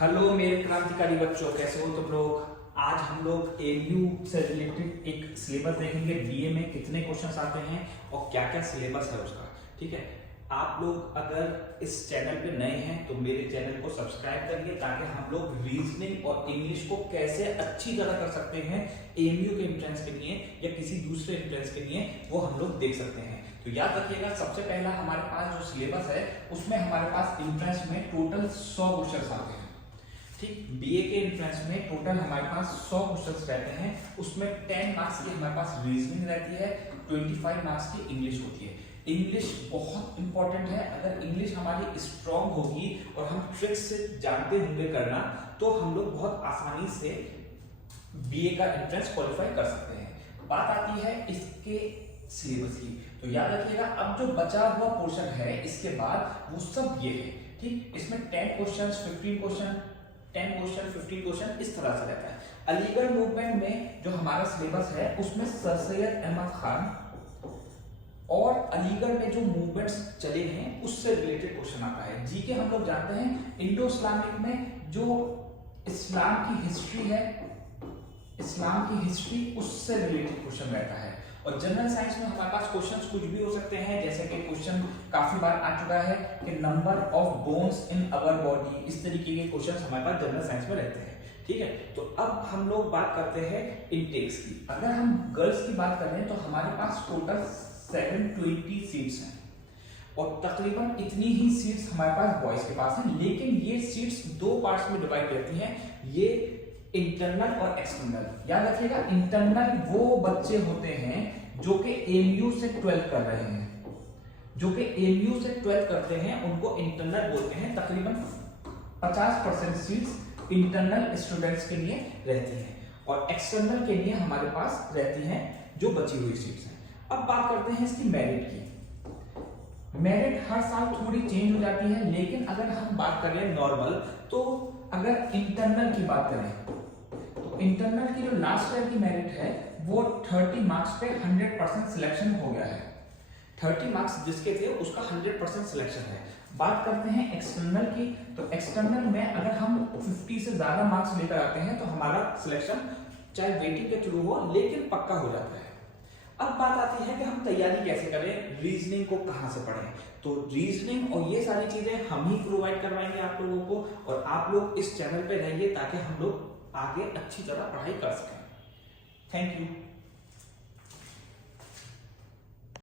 Hello मेरे क्रांतिकारी बच्चों, कैसे हो तुम लोग। आज हम लोग एमयू से रिलेटेड एक सिलेबस देखेंगे। बीए में कितने क्वेश्चंस आते हैं और क्या क्या सिलेबस है उसका। ठीक है, आप लोग अगर इस चैनल पे नए हैं तो मेरे चैनल को सब्सक्राइब करिए ताकि हम लोग रीजनिंग और इंग्लिश को कैसे अच्छी तरह कर सकते हैं एमयू के एंट्रेंस के लिए या किसी दूसरे एंट्रेंस के लिए, वो हम लोग देख सकते हैं। तो याद रखिएगा, सबसे पहला हमारे पास जो सिलेबस है उसमें हमारे पास एंट्रेंस में टोटल 100 क्वेश्चन आते हैं। ठीक, बीए के एंट्रेंस में टोटल हमारे पास 100 क्वेश्चंस रहते हैं। उसमें 10 मार्क्स की हमारे पास रीजनिंग रहती है, 25 मार्क्स की इंग्लिश होती है। इंग्लिश बहुत इंपॉर्टेंट है। अगर इंग्लिश हमारी स्ट्रांग होगी और हम ट्रिक्स से जानते होंगे करना, तो हम लोग बहुत आसानी से बीए का एंट्रेंस क्वालिफाई कर सकते हैं। बात आती है इसके सिलेबस की, तो याद रखिएगा अब जो बचा हुआ पोर्शन है इसके बाद वो सब ये है। ठीक, इसमें 10 क्वेश्चन, 15 क्वेश्चन, 10 क्वेश्चन, 15 क्वेश्चन इस तरह से रहता है। अलीगढ़ मूवमेंट में जो हमारा सिलेबस है उसमें सर सैयद अहमद खान और अलीगढ़ में जो मूवमेंट्स चले हैं उससे रिलेटेड क्वेश्चन आता है। जीके हम लोग जानते हैं इंडो इस्लामिक में जो इस्लाम की हिस्ट्री है, इस्लाम की हिस्ट्री उससे रिलेटेड क्वेश्चन रहता है। और जनरल साइंस में हमारे पास क्वेश्चंस कुछ भी हो सकते हैं, जैसे कि क्वेश्चन काफी बार आ चुका है कि number of bones in our body, इस तरीके के क्वेश्चंस हमारे पास जनरल साइंस में रहते हैं। ठीक है, तो अब हम लोग बात करते हैं इनटेक्स की। अगर हम गर्ल्स की बात करें तो हमारे पास टोटल 720 सीट्स हैं और तकरीबन इतनी ही सीट्स हमारे पास बॉयज के पास हैं। लेकिन ये सीट्स दो पार्ट्स में डिवाइड रहती हैं, ये इंटरनल और एक्सटर्नल। याद रखिएगा, इंटरनल वो बच्चे होते हैं जो कि एमयू से 12 कर रहे हैं, जो कि एमयू से 12 करते हैं उनको इंटरनल बोलते हैं। तकरीबन 50% सीट्स इंटरनल स्टूडेंट्स के लिए रहती हैं और एक्सटर्नल के लिए हमारे पास रहती हैं जो बची हुई सीट्स हैं। अब बात करते हैं इसकी मेरिट की। मेरिट हर साल थोड़ी चेंज हो जाती है, लेकिन अगर हम बात करें नॉर्मल, तो अगर इंटरनल की बात करें तो इंटरनल की जो लास्ट ईयर की मेरिट है वो 30 मार्क्स पे 100% सिलेक्शन हो गया है। 30 मार्क्स जिसके थे उसका 100% सिलेक्शन है। बात करते हैं एक्सटर्नल की, तो एक्सटर्नल में अगर हम 50 से ज्यादा मार्क्स लेकर आते हैं तो हमारा सिलेक्शन चाहे वेटिंग के थ्रू हो लेकिन पक्का हो जाता है। अब बात आती है कि हम तैयारी कैसे करें, रीजनिंग को कहां से पढ़ें। तो रीजनिंग और ये सारी चीजें हम ही प्रोवाइड करवाएंगे आप लोगों को, और आप लोग इस चैनल पे रहिए ताकि हम लोग आगे अच्छी तरह पढ़ाई कर सकें। Thank you.